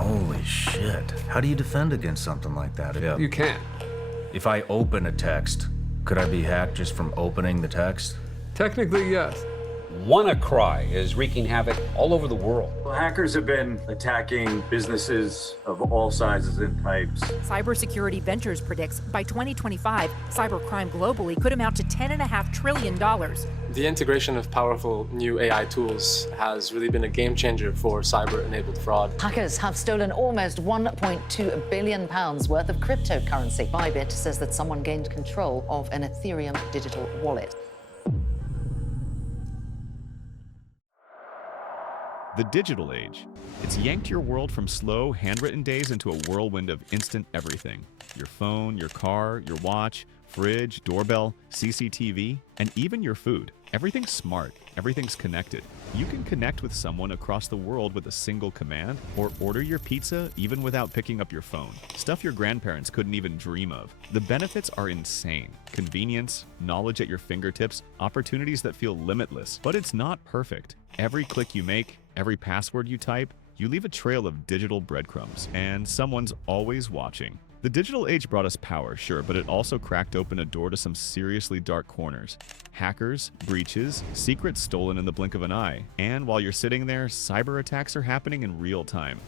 Holy shit. How do you defend against something like that? You can't. If I open a text, could I be hacked just from opening the text? Technically, yes. WannaCry is wreaking havoc all over the world. Well, hackers have been attacking businesses of all sizes and types. Cybersecurity Ventures predicts by 2025, cybercrime globally could amount to $10.5 trillion. The integration of powerful new AI tools has really been a game changer for cyber-enabled fraud. Hackers have stolen almost £1.2 billion worth of cryptocurrency. ByBit says that someone gained control of an Ethereum digital wallet. The digital age. It's yanked your world from slow, handwritten days into a whirlwind of instant everything. Your phone, your car, your watch, fridge, doorbell, CCTV, and even your food. Everything's smart. Everything's connected. You can connect with someone across the world with a single command, or order your pizza even without picking up your phone. Stuff your grandparents couldn't even dream of. The benefits are insane. Convenience, knowledge at your fingertips, opportunities that feel limitless. But it's not perfect. Every click you make, every password you type, you leave a trail of digital breadcrumbs, and someone's always watching. The digital age brought us power, sure, but it also cracked open a door to some seriously dark corners. Hackers, breaches, secrets stolen in the blink of an eye. And while you're sitting there, cyber attacks are happening in real time.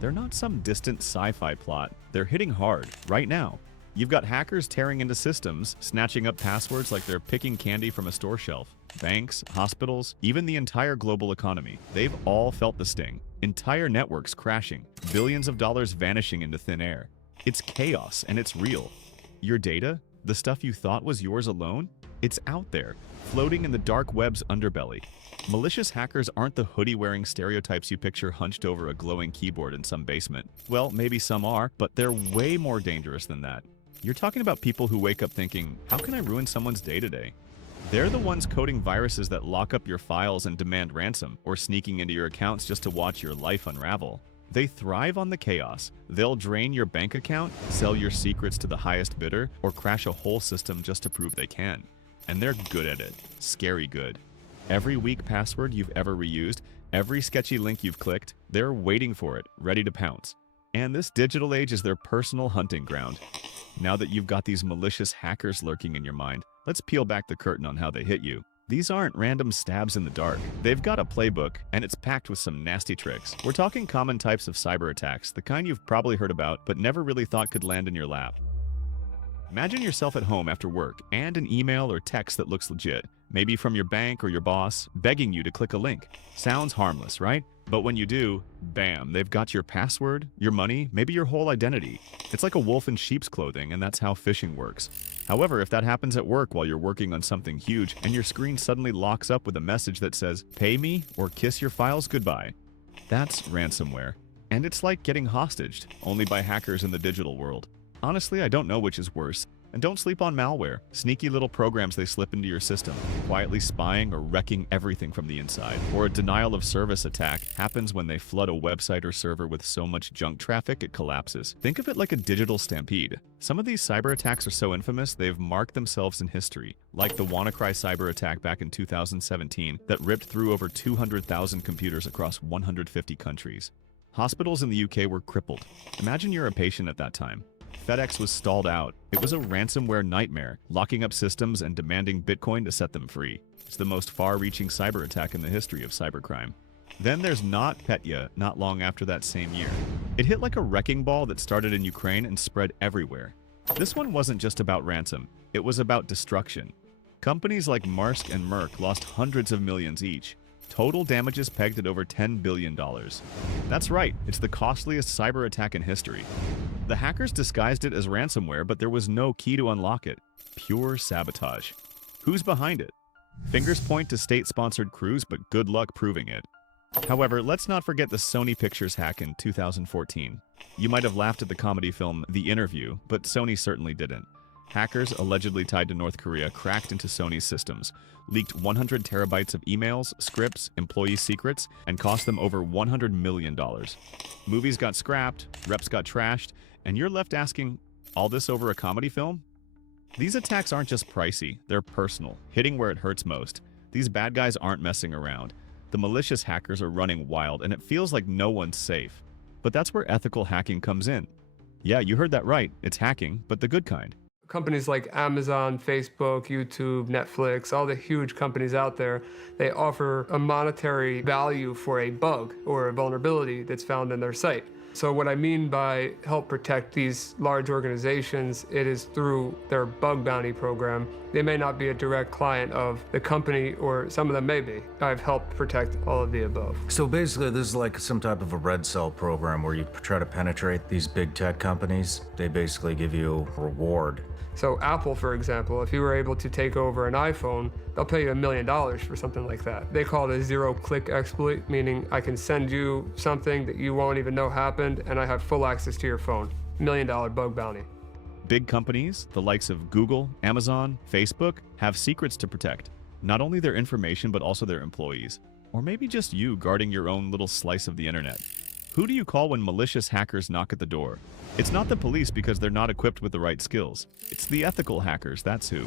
They're not some distant sci-fi plot. They're hitting hard, right now. You've got hackers tearing into systems, snatching up passwords like they're picking candy from a store shelf. Banks, hospitals, even the entire global economy. They've all felt the sting. Entire networks crashing, billions of dollars vanishing into thin air. It's chaos, and it's real. Your data, the stuff you thought was yours alone, it's out there, floating in the dark web's underbelly. Malicious hackers aren't the hoodie-wearing stereotypes you picture hunched over a glowing keyboard in some basement. Well, maybe some are, but they're way more dangerous than that. You're talking about people who wake up thinking, how can I ruin someone's day-to-day? They're the ones coding viruses that lock up your files and demand ransom, or sneaking into your accounts just to watch your life unravel. They thrive on the chaos. They'll drain your bank account, sell your secrets to the highest bidder, or crash a whole system just to prove they can. And they're good at it. Scary good. Every weak password you've ever reused, every sketchy link you've clicked, they're waiting for it, ready to pounce. And this digital age is their personal hunting ground. Now that you've got these malicious hackers lurking in your mind, let's peel back the curtain on how they hit you. These aren't random stabs in the dark. They've got a playbook, and it's packed with some nasty tricks. We're talking common types of cyber attacks, the kind you've probably heard about but never really thought could land in your lap. Imagine yourself at home after work and an email or text that looks legit, maybe from your bank or your boss, begging you to click a link. Sounds harmless, right? But when you do, bam, they've got your password, your money, maybe your whole identity. It's like a wolf in sheep's clothing, and that's how phishing works. However, if that happens at work while you're working on something huge and your screen suddenly locks up with a message that says, "Pay me or kiss your files goodbye," that's ransomware. And it's like getting hostaged, only by hackers in the digital world. Honestly, I don't know which is worse. And don't sleep on malware, sneaky little programs they slip into your system, quietly spying or wrecking everything from the inside. Or a denial of service attack happens when they flood a website or server with so much junk traffic it collapses. Think of it like a digital stampede. Some of these cyber attacks are so infamous they've marked themselves in history, like the WannaCry cyber attack back in 2017 that ripped through over 200,000 computers across 150 countries. Hospitals in the UK were crippled. Imagine you're a patient at that time. FedEx was stalled out. It was a ransomware nightmare, locking up systems and demanding Bitcoin to set them free. It's the most far-reaching cyber attack in the history of cybercrime. Then there's NotPetya not long after that same year. It hit like a wrecking ball that started in Ukraine and spread everywhere. This one wasn't just about ransom, it was about destruction. Companies like Maersk and Merck lost hundreds of millions each. Total damages pegged at over $10 billion. That's right, it's the costliest cyber attack in history. The hackers disguised it as ransomware, but there was no key to unlock it. Pure sabotage. Who's behind it? Fingers point to state-sponsored crews, but good luck proving it. However, let's not forget the Sony Pictures hack in 2014. You might have laughed at the comedy film The Interview, but Sony certainly didn't. Hackers allegedly tied to North Korea cracked into Sony's systems, leaked 100 terabytes of emails, scripts, employee secrets, and cost them over $100 million. Movies got scrapped, reps got trashed, and you're left asking, all this over a comedy film? These attacks aren't just pricey, they're personal, hitting where it hurts most. These bad guys aren't messing around. The malicious hackers are running wild, and it feels like no one's safe. But that's where ethical hacking comes in. Yeah, you heard that right. It's hacking, but the good kind. Companies like Amazon, Facebook, YouTube, Netflix, all the huge companies out there, they offer a monetary value for a bug or a vulnerability that's found in their site. So what I mean by help protect these large organizations, it is through their bug bounty program. They may not be a direct client of the company, or some of them may be. I've helped protect all of the above. So basically, this is like some type of a red cell program where you try to penetrate these big tech companies. They basically give you a reward. So Apple, for example, if you were able to take over an iPhone, they'll pay you $1 million for something like that. They call it a zero-click exploit, meaning I can send you something that you won't even know happened, and I have full access to your phone. $1 million bug bounty. Big companies, the likes of Google, Amazon, Facebook, have secrets to protect. Not only their information, but also their employees. Or maybe just you guarding your own little slice of the internet. Who do you call when malicious hackers knock at the door? It's not the police because they're not equipped with the right skills. It's the ethical hackers, that's who.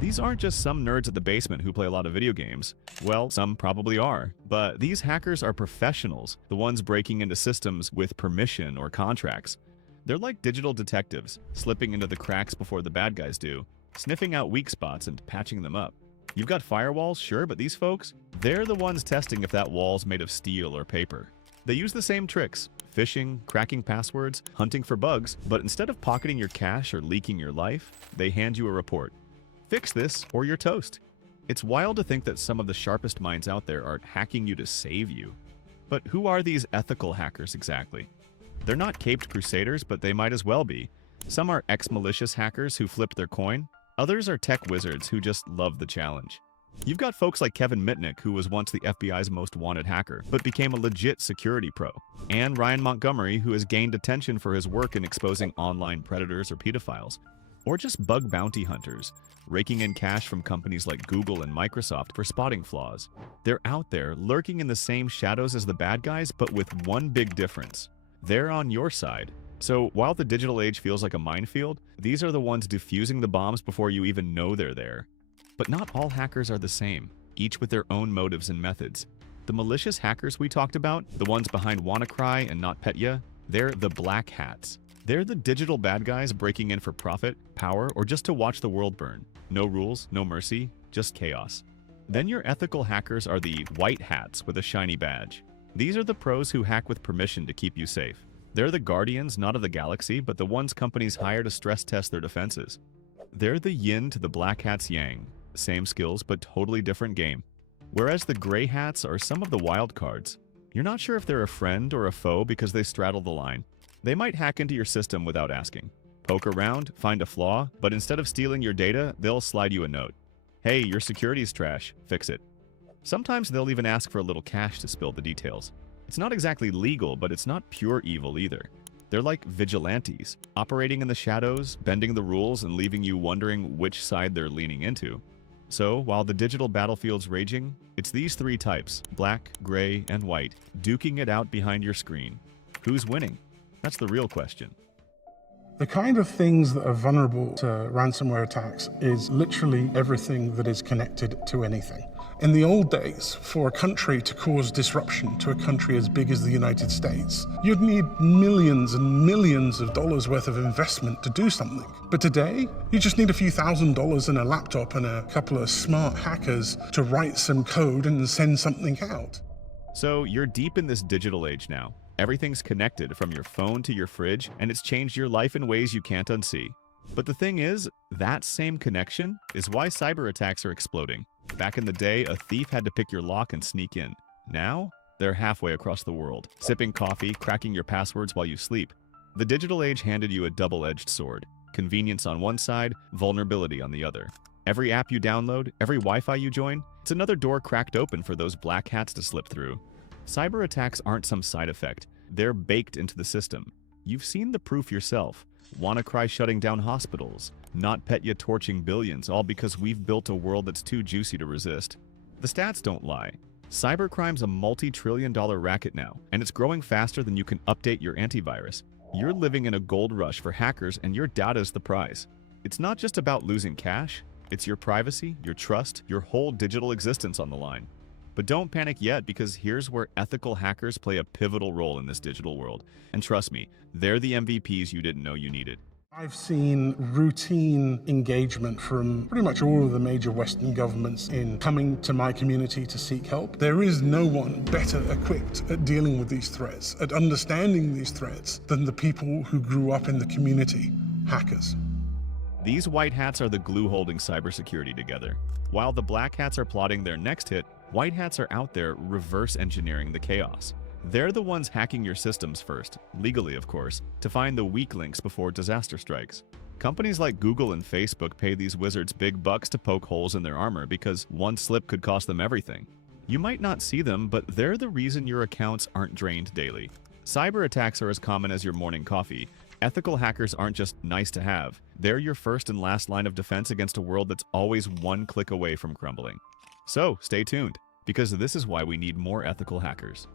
These aren't just some nerds at the basement who play a lot of video games. Well, some probably are. But these hackers are professionals, the ones breaking into systems with permission or contracts. They're like digital detectives, slipping into the cracks before the bad guys do, sniffing out weak spots and patching them up. You've got firewalls, sure, but these folks, they're the ones testing if that wall's made of steel or paper. They use the same tricks, phishing, cracking passwords, hunting for bugs, but instead of pocketing your cash or leaking your life, they hand you a report. Fix this or you're toast. It's wild to think that some of the sharpest minds out there are hacking you to save you. But who are these ethical hackers exactly? They're not caped crusaders, but they might as well be. Some are ex-malicious hackers who flipped their coin. Others are tech wizards who just love the challenge. You've got folks like Kevin Mitnick, who was once the FBI's most wanted hacker, but became a legit security pro, and Ryan Montgomery, who has gained attention for his work in exposing online predators or pedophiles, or just bug bounty hunters, raking in cash from companies like Google and Microsoft for spotting flaws. They're out there, lurking in the same shadows as the bad guys, but with one big difference. They're on your side. So while the digital age feels like a minefield, these are the ones defusing the bombs before you even know they're there. But not all hackers are the same, each with their own motives and methods. The malicious hackers we talked about, the ones behind WannaCry and NotPetya, they're the black hats. They're the digital bad guys breaking in for profit, power, or just to watch the world burn. No rules, no mercy, just chaos. Then your ethical hackers are the white hats with a shiny badge. These are the pros who hack with permission to keep you safe. They're the guardians, not of the galaxy, but the ones companies hire to stress test their defenses. They're the yin to the black hat's yang. Same skills, but totally different game. Whereas the gray hats are some of the wild cards. You're not sure if they're a friend or a foe because they straddle the line. They might hack into your system without asking. Poke around, find a flaw, but instead of stealing your data, they'll slide you a note. Hey, your security's trash, fix it. Sometimes they'll even ask for a little cash to spill the details. It's not exactly legal, but it's not pure evil either. They're like vigilantes, operating in the shadows, bending the rules, and leaving you wondering which side they're leaning into. So, while the digital battlefield's raging, it's these three types, black, gray, and white, duking it out behind your screen. Who's winning? That's the real question. The kind of things that are vulnerable to ransomware attacks is literally everything that is connected to anything. In the old days, for a country to cause disruption to a country as big as the United States, you'd need millions and millions of dollars worth of investment to do something. But today, you just need a few $1,000s and a laptop and a couple of smart hackers to write some code and send something out. So you're deep in this digital age now. Everything's connected from your phone to your fridge, and it's changed your life in ways you can't unsee. But the thing is, that same connection is why cyber attacks are exploding. Back in the day, a thief had to pick your lock and sneak in. Now, they're halfway across the world, sipping coffee, cracking your passwords while you sleep. The digital age handed you a double-edged sword. Convenience on one side, vulnerability on the other. Every app you download, every Wi-Fi you join, it's another door cracked open for those black hats to slip through. Cyber attacks aren't some side effect. They're baked into the system. You've seen the proof yourself. WannaCry shutting down hospitals, NotPetya torching billions, all because we've built a world that's too juicy to resist. The stats don't lie. Cybercrime's a multi-trillion-dollar racket now, and it's growing faster than you can update your antivirus. You're living in a gold rush for hackers, and your data's the prize. It's not just about losing cash, it's your privacy, your trust, your whole digital existence on the line. But don't panic yet, because here's where ethical hackers play a pivotal role in this digital world. And trust me, they're the MVPs you didn't know you needed. I've seen routine engagement from pretty much all of the major Western governments in coming to my community to seek help. There is no one better equipped at dealing with these threats, at understanding these threats, than the people who grew up in the community, hackers. These white hats are the glue holding cybersecurity together. While the black hats are plotting their next hit, white hats are out there reverse engineering the chaos. They're the ones hacking your systems first, legally of course, to find the weak links before disaster strikes. Companies like Google and Facebook pay these wizards big bucks to poke holes in their armor because one slip could cost them everything. You might not see them, but they're the reason your accounts aren't drained daily. Cyber attacks are as common as your morning coffee. Ethical hackers aren't just nice to have. They're your first and last line of defense against a world that's always one click away from crumbling. So stay tuned, because this is why we need more ethical hackers.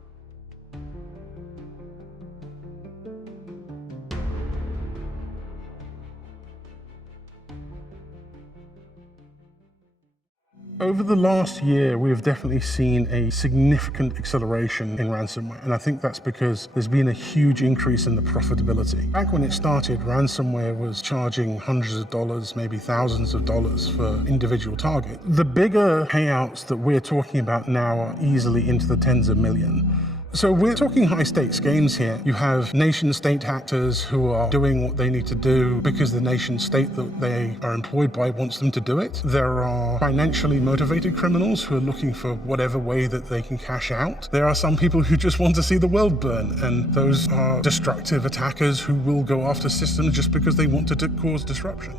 Over the last year, we have definitely seen a significant acceleration in ransomware, and I think that's because there's been a huge increase in the profitability. Back when it started, ransomware was charging hundreds of dollars, maybe thousands of dollars for individual target. The bigger payouts that we're talking about now are easily into the tens of millions. So we're talking high-stakes games here. You have nation-state actors who are doing what they need to do because the nation-state that they are employed by wants them to do it. There are financially motivated criminals who are looking for whatever way that they can cash out. There are some people who just want to see the world burn, and those are destructive attackers who will go after systems just because they want to cause disruption.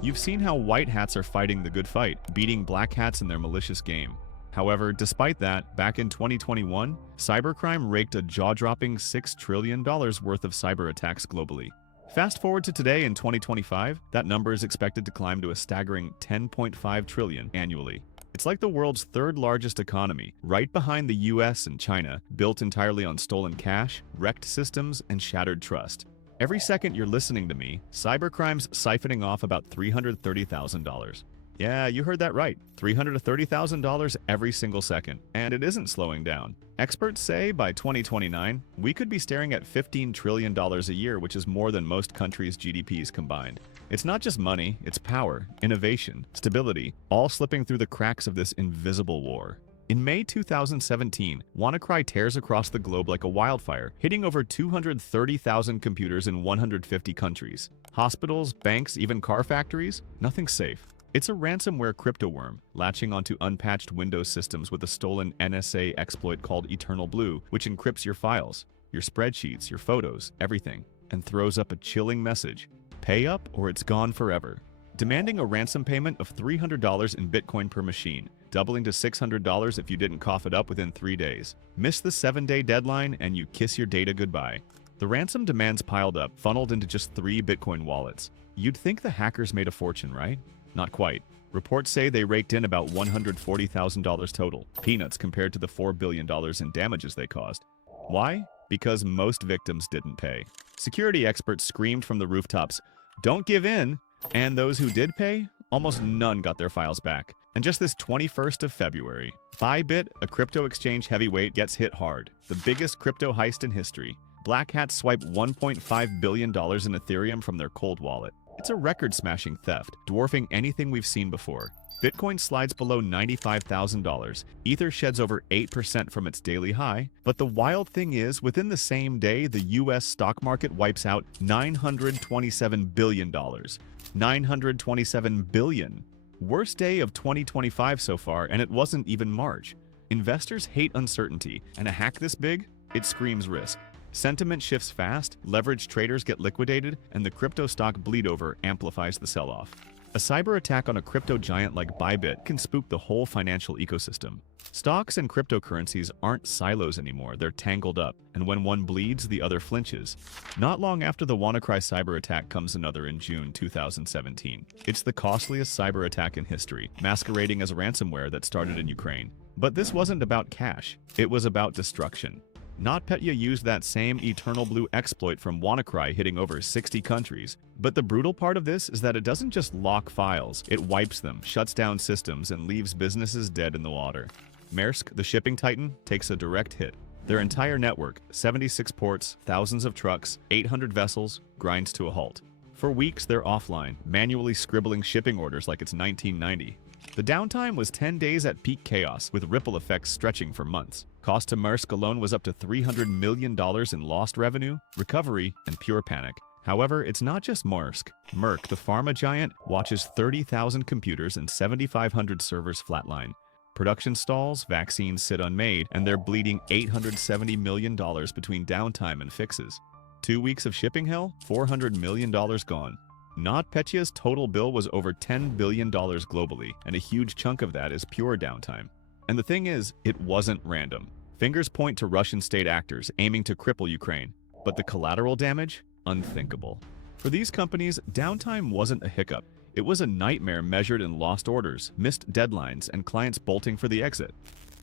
You've seen how white hats are fighting the good fight, beating black hats in their malicious game. However, despite that, back in 2021, cybercrime raked a jaw-dropping $6 trillion worth of cyber attacks globally. Fast forward to today in 2025, that number is expected to climb to a staggering $10.5 trillion annually. It's like the world's third largest economy, right behind the US and China, built entirely on stolen cash, wrecked systems, and shattered trust. Every second you're listening to me, cybercrime's siphoning off about $330,000. Yeah, you heard that right. $330,000 every single second. And it isn't slowing down. Experts say by 2029, we could be staring at $15 trillion a year, which is more than most countries' GDPs combined. It's not just money, it's power, innovation, stability, all slipping through the cracks of this invisible war. In May 2017, WannaCry tears across the globe like a wildfire, hitting over 230,000 computers in 150 countries. Hospitals, banks, even car factories, nothing's safe. It's a ransomware crypto worm, latching onto unpatched Windows systems with a stolen NSA exploit called Eternal Blue, which encrypts your files, your spreadsheets, your photos, everything, and throws up a chilling message: pay up or it's gone forever. Demanding a ransom payment of $300 in Bitcoin per machine, doubling to $600 if you didn't cough it up within 3 days. Miss the 7-day deadline and you kiss your data goodbye. The ransom demands piled up, funneled into just 3 Bitcoin wallets. You'd think the hackers made a fortune, right? Not quite. Reports say they raked in about $140,000 total, peanuts compared to the $4 billion in damages they caused. Why? Because most victims didn't pay. Security experts screamed from the rooftops, "Don't give in!" And those who did pay, almost none got their files back. And just this 21st of February, ByBit, a crypto exchange heavyweight, gets hit hard. The biggest crypto heist in history. Black hats swipe $1.5 billion in Ethereum from their cold wallet. It's a record-smashing theft, dwarfing anything we've seen before. Bitcoin slides below $95,000. Ether sheds over 8% from its daily high. But the wild thing is, within the same day, the US stock market wipes out $927 billion. $927 billion. Worst day of 2025 so far, and it wasn't even March. Investors hate uncertainty, and a hack this big? It screams risk. Sentiment shifts fast, leveraged traders get liquidated, and the crypto stock bleed over amplifies the sell-off. A cyber attack on a crypto giant like ByBit can spook the whole financial ecosystem. Stocks and cryptocurrencies aren't silos anymore, they're tangled up, and when one bleeds, the other flinches. Not long after the WannaCry cyber attack comes another in June 2017. It's the costliest cyber attack in history, masquerading as ransomware that started in Ukraine. But this wasn't about cash, it was about destruction. NotPetya used that same Eternal Blue exploit from WannaCry, hitting over 60 countries. But the brutal part of this is that it doesn't just lock files, it wipes them, shuts down systems, and leaves businesses dead in the water. Maersk, the shipping titan, takes a direct hit. Their entire network, 76 ports, thousands of trucks, 800 vessels, grinds to a halt. For weeks, they're offline, manually scribbling shipping orders like it's 1990. The downtime was 10 days at peak chaos, with ripple effects stretching for months. Cost to Maersk alone was up to $300 million in lost revenue, recovery, and pure panic. However, it's not just Maersk. Merck, the pharma giant, watches 30,000 computers and 7,500 servers flatline. Production stalls, vaccines sit unmade, and they're bleeding $870 million between downtime and fixes. 2 weeks of shipping hell, $400 million gone. NotPetya's total bill was over $10 billion globally, and a huge chunk of that is pure downtime. And the thing is, it wasn't random. Fingers point to Russian state actors aiming to cripple Ukraine, but the collateral damage? Unthinkable. For these companies, downtime wasn't a hiccup. It was a nightmare measured in lost orders, missed deadlines, and clients bolting for the exit.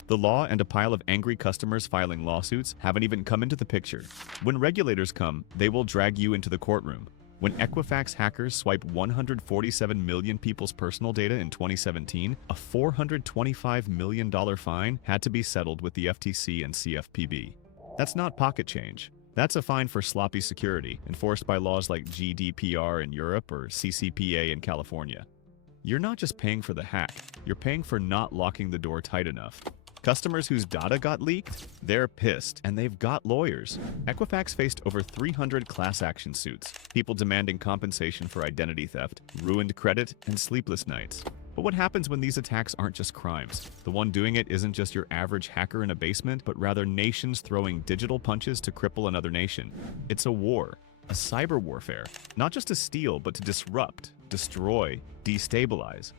The law and a pile of angry customers filing lawsuits haven't even come into the picture. When regulators come, they will drag you into the courtroom. When Equifax hackers swiped 147 million people's personal data in 2017, a $425 million fine had to be settled with the FTC and CFPB. That's not pocket change. That's a fine for sloppy security, enforced by laws like GDPR in Europe or CCPA in California. You're not just paying for the hack, you're paying for not locking the door tight enough. Customers whose data got leaked, they're pissed, and they've got lawyers. Equifax faced over 300 class action suits, people demanding compensation for identity theft, ruined credit, and sleepless nights. But what happens when these attacks aren't just crimes? The one doing it isn't just your average hacker in a basement, but rather nations throwing digital punches to cripple another nation. It's a war, a cyber warfare, not just to steal, but to disrupt, destroy, destabilize.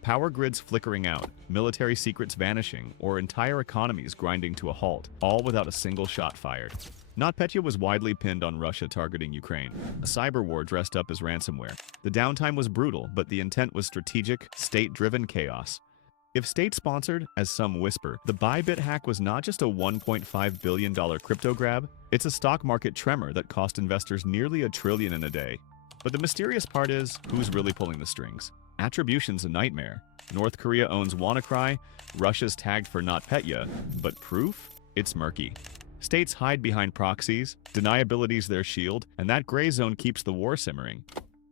Power grids flickering out, military secrets vanishing, or entire economies grinding to a halt, all without a single shot fired. NotPetya was widely pinned on Russia targeting Ukraine, a cyber war dressed up as ransomware. The downtime was brutal, but the intent was strategic, state-driven chaos. If state-sponsored, as some whisper, the ByBit hack was not just a $1.5 billion crypto grab, it's a stock market tremor that cost investors nearly $1 trillion in a day. But the mysterious part is, who's really pulling the strings? Attribution's a nightmare. North Korea owns WannaCry, Russia's tagged for NotPetya, but proof? It's murky. States hide behind proxies, deniability's their shield, and that gray zone keeps the war simmering.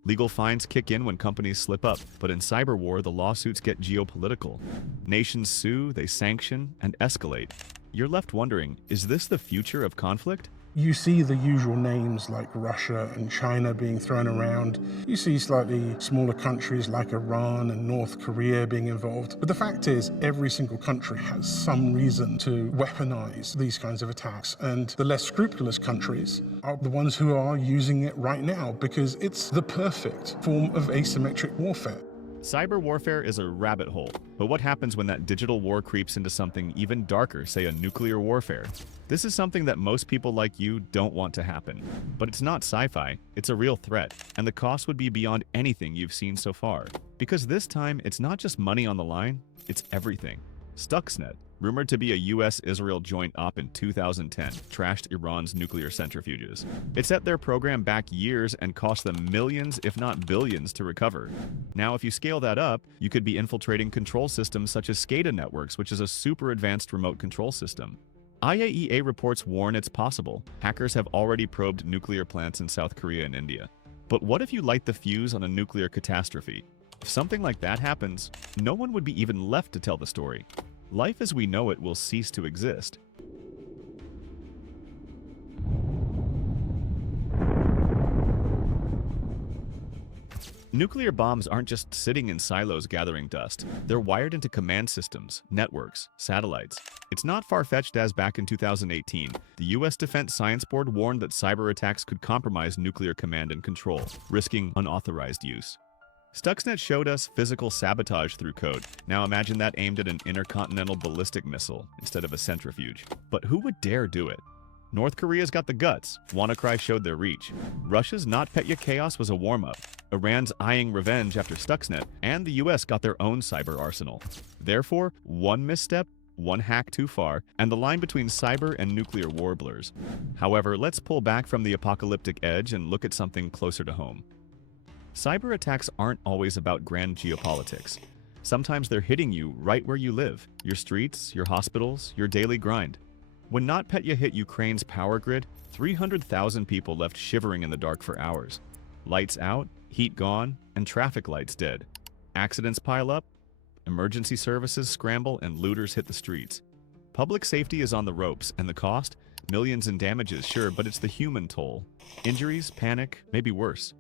Legal fines kick in when companies slip up, but in cyberwar, the lawsuits get geopolitical. Nations sue, they sanction, and escalate. You're left wondering, is this the future of conflict? You see the usual names like Russia and China being thrown around. You see slightly smaller countries like Iran and North Korea being involved. But the fact is, every single country has some reason to weaponize these kinds of attacks. And the less scrupulous countries are the ones who are using it right now because it's the perfect form of asymmetric warfare. Cyber warfare is a rabbit hole, but what happens when that digital war creeps into something even darker, say a nuclear warfare? This is something that most people like you don't want to happen. But it's not sci-fi, it's a real threat, and the cost would be beyond anything you've seen so far. Because this time, it's not just money on the line, it's everything. Stuxnet, rumored to be a US-Israel joint op in 2010, trashed Iran's nuclear centrifuges. It set their program back years and cost them millions, if not billions, to recover. Now, if you scale that up, you could be infiltrating control systems such as SCADA networks, which is a super advanced remote control system. IAEA reports warn it's possible. Hackers have already probed nuclear plants in South Korea and India. But what if you light the fuse on a nuclear catastrophe? If something like that happens, no one would be even left to tell the story. Life as we know it will cease to exist. Nuclear bombs aren't just sitting in silos gathering dust. They're wired into command systems, networks, satellites. It's not far-fetched as back in 2018, the US Defense Science Board warned that cyber attacks could compromise nuclear command and control, risking unauthorized use. Stuxnet showed us physical sabotage through code. Now imagine that aimed at an intercontinental ballistic missile instead of a centrifuge. But who would dare do it? North Korea's got the guts. WannaCry showed their reach. Russia's NotPetya chaos was a warm-up. Iran's eyeing revenge after Stuxnet, and the US got their own cyber arsenal. Therefore, one misstep, one hack too far, and the line between cyber and nuclear war blurs. However, let's pull back from the apocalyptic edge and look at something closer to home. Cyber attacks aren't always about grand geopolitics. Sometimes they're hitting you right where you live, your streets, your hospitals, your daily grind. When NotPetya hit Ukraine's power grid, 300,000 people left shivering in the dark for hours. Lights out, heat gone, and traffic lights dead. Accidents pile up, emergency services scramble, and looters hit the streets. Public safety is on the ropes, and the cost? Millions in damages, sure, but it's the human toll. Injuries, panic, maybe worse.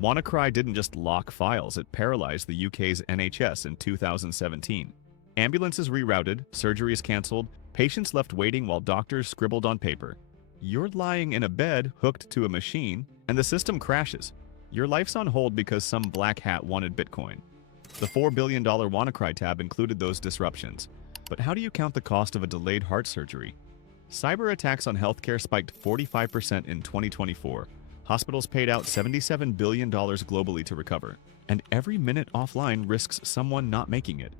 WannaCry didn't just lock files, it paralyzed the UK's NHS in 2017. Ambulances rerouted, surgeries cancelled, patients left waiting while doctors scribbled on paper. You're lying in a bed hooked to a machine, and the system crashes. Your life's on hold because some black hat wanted Bitcoin. The $4 billion WannaCry tab included those disruptions. But how do you count the cost of a delayed heart surgery? Cyber attacks on healthcare spiked 45% in 2024. Hospitals paid out $77 billion globally to recover, and every minute offline risks someone not making it.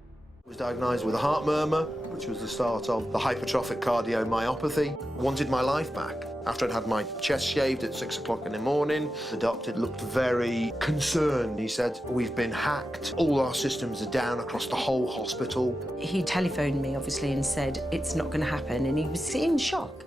I was diagnosed with a heart murmur, which was the start of the hypertrophic cardiomyopathy. Wanted my life back. After I'd had my chest shaved at 6 o'clock in the morning, the doctor looked very concerned. He said, "We've been hacked. All our systems are down across the whole hospital." He telephoned me, obviously, and said, "It's not going to happen," and he was in shock.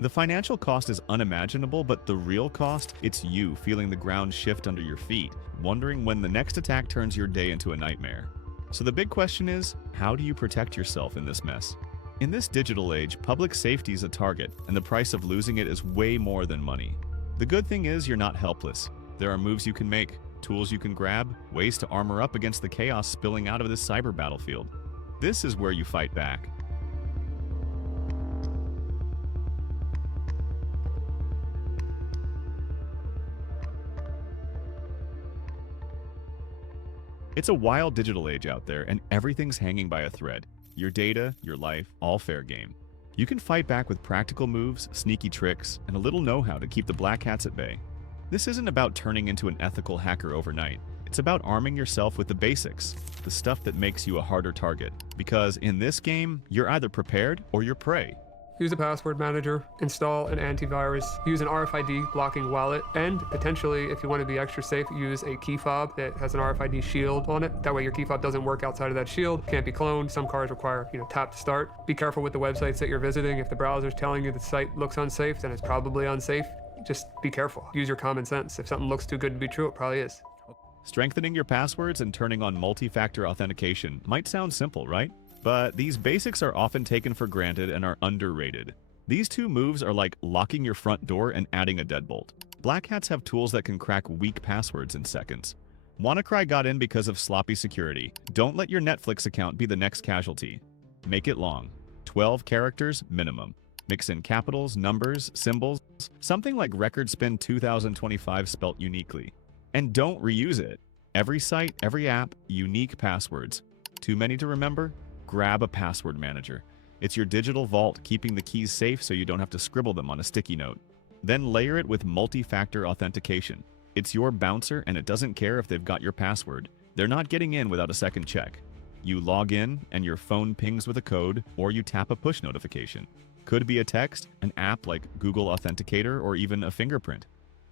The financial cost is unimaginable, but the real cost, it's you feeling the ground shift under your feet, wondering when the next attack turns your day into a nightmare. So the big question is, how do you protect yourself in this mess? In this digital age, public safety is a target, and the price of losing it is way more than money. The good thing is you're not helpless. There are moves you can make, tools you can grab, ways to armor up against the chaos spilling out of this cyber battlefield. This is where you fight back. It's a wild digital age out there, and everything's hanging by a thread. Your data, your life, all fair game. You can fight back with practical moves, sneaky tricks, and a little know-how to keep the black hats at bay. This isn't about turning into an ethical hacker overnight. It's about arming yourself with the basics, the stuff that makes you a harder target. Because in this game, you're either prepared or you're prey. Use a password manager, install an antivirus, use an RFID blocking wallet, and potentially, if you want to be extra safe, use a key fob that has an RFID shield on it. That way your key fob doesn't work outside of that shield, can't be cloned. Some cards require, tap to start. Be careful with the websites that you're visiting. If the browser's telling you the site looks unsafe, then it's probably unsafe. Just be careful. Use your common sense. If something looks too good to be true, it probably is. Strengthening your passwords and turning on multi-factor authentication might sound simple, right? But these basics are often taken for granted and are underrated. These two moves are like locking your front door and adding a deadbolt. Black hats have tools that can crack weak passwords in seconds. WannaCry got in because of sloppy security. Don't let your Netflix account be the next casualty. Make it long. 12 characters minimum. Mix in capitals, numbers, symbols, something like Record Spin 2025 spelt uniquely. And don't reuse it. Every site, every app, unique passwords. Too many to remember? Grab a password manager. It's your digital vault, keeping the keys safe so you don't have to scribble them on a sticky note. Then layer it with multi-factor authentication. It's your bouncer and it doesn't care if they've got your password. They're not getting in without a second check. You log in and your phone pings with a code, or you tap a push notification. Could be a text, an app like Google Authenticator, or even a fingerprint.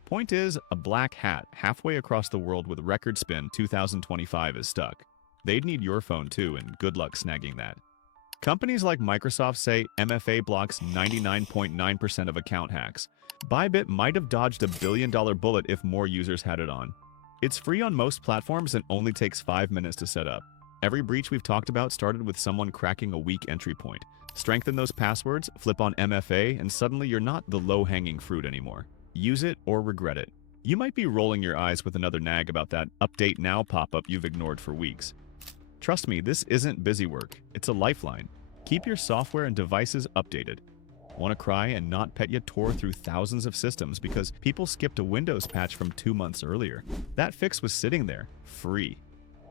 Point is, a black hat halfway across the world with Record Spin 2025 is stuck. They'd need your phone too, and good luck snagging that. Companies like Microsoft say MFA blocks 99.9% of account hacks. ByBit might have dodged a billion-dollar bullet if more users had it on. It's free on most platforms and only takes 5 minutes to set up. Every breach we've talked about started with someone cracking a weak entry point. Strengthen those passwords, flip on MFA, and suddenly you're not the low-hanging fruit anymore. Use it or regret it. You might be rolling your eyes with another nag about that Update Now pop-up you've ignored for weeks. Trust me, this isn't busy work. It's a lifeline. Keep your software and devices updated. WannaCry and NotPetya tore through thousands of systems because people skipped a Windows patch from 2 months earlier. That fix was sitting there, free.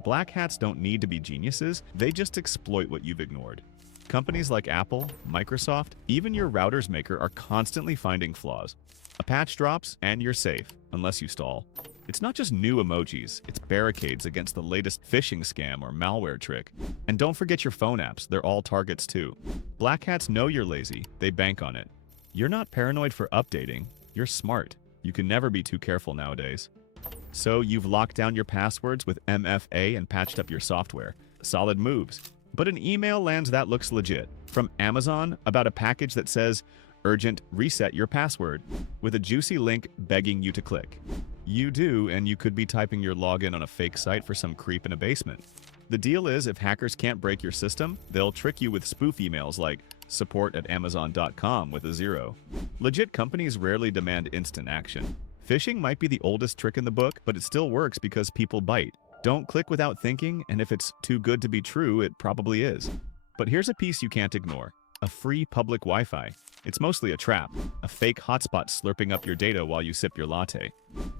Black hats don't need to be geniuses, they just exploit what you've ignored. Companies like Apple, Microsoft, even your routers maker are constantly finding flaws. A patch drops and you're safe, unless you stall. It's not just new emojis, it's barricades against the latest phishing scam or malware trick. And don't forget your phone apps, they're all targets too. Black hats know you're lazy, they bank on it. You're not paranoid for updating, you're smart. You can never be too careful nowadays. So you've locked down your passwords with MFA and patched up your software. solid moves. But an email lands that looks legit from Amazon about a package that says, "Urgent, reset your password," with a juicy link begging you to click. You do, and you could be typing your login on a fake site for some creep in a basement. The deal is, if hackers can't break your system, they'll trick you with spoof emails like support@amazon.com with a 0. Legit companies rarely demand instant action. Phishing might be the oldest trick in the book, but it still works because people bite. Don't click without thinking, and if it's too good to be true, it probably is. But here's a piece you can't ignore: a free public Wi-Fi. It's mostly a trap, a fake hotspot slurping up your data while you sip your latte.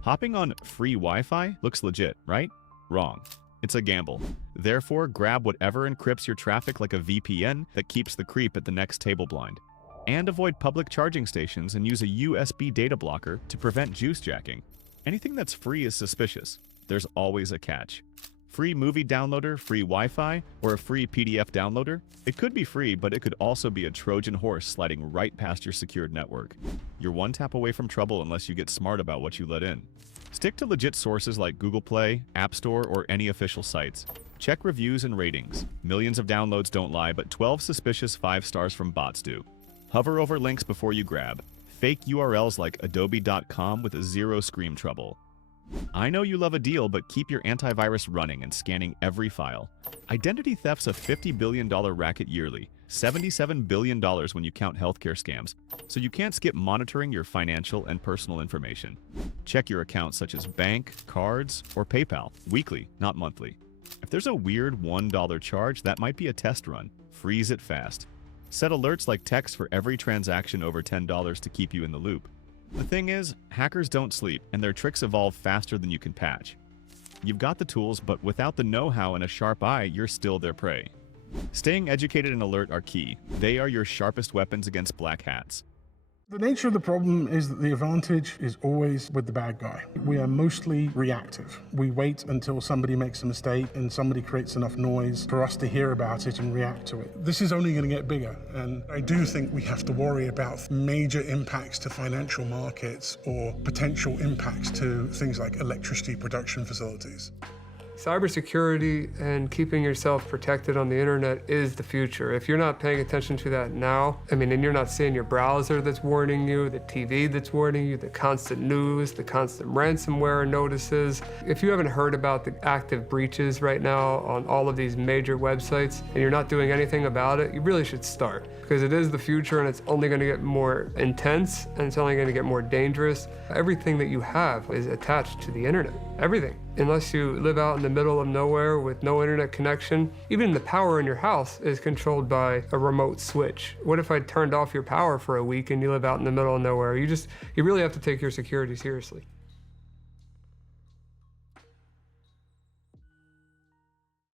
Hopping on free Wi-Fi looks legit, right? Wrong. It's a gamble. Therefore, grab whatever encrypts your traffic like a VPN that keeps the creep at the next table blind. And avoid public charging stations and use a USB data blocker to prevent juice jacking. Anything that's free is suspicious. There's always a catch. Free movie downloader, free Wi-Fi, or a free PDF downloader? It could be free, but it could also be a Trojan horse sliding right past your secured network. You're one tap away from trouble unless you get smart about what you let in. Stick to legit sources like Google Play, App Store, or any official sites. Check reviews and ratings. Millions of downloads don't lie, but 12 suspicious 5 stars from bots do. Hover over links before you grab. Fake URLs like adobe.com with a 0 scream trouble. I know you love a deal, but keep your antivirus running and scanning every file. Identity theft's a $50 billion racket yearly, $77 billion when you count healthcare scams, so you can't skip monitoring your financial and personal information. Check your accounts such as bank, cards, or PayPal, weekly, not monthly. If there's a weird $1 charge, that might be a test run. Freeze it fast. Set alerts like text for every transaction over $10 to keep you in the loop. The thing is, hackers don't sleep, and their tricks evolve faster than you can patch. You've got the tools, but without the know-how and a sharp eye, you're still their prey. Staying educated and alert are key. They are your sharpest weapons against black hats. The nature of the problem is that the advantage is always with the bad guy. We are mostly reactive. We wait until somebody makes a mistake and somebody creates enough noise for us to hear about it and react to it. This is only going to get bigger, and I do think we have to worry about major impacts to financial markets or potential impacts to things like electricity production facilities. Cybersecurity and keeping yourself protected on the internet is the future. If you're not paying attention to that now, and you're not seeing your browser that's warning you, the TV that's warning you, the constant news, the constant ransomware notices. If you haven't heard about the active breaches right now on all of these major websites and you're not doing anything about it, you really should start, because it is the future and it's only going to get more intense and it's only going to get more dangerous. Everything that you have is attached to the internet. Everything. Unless you live out in the middle of nowhere with no internet connection, even the power in your house is controlled by a remote switch. What if I turned off your power for a week and you live out in the middle of nowhere? You really have to take your security seriously.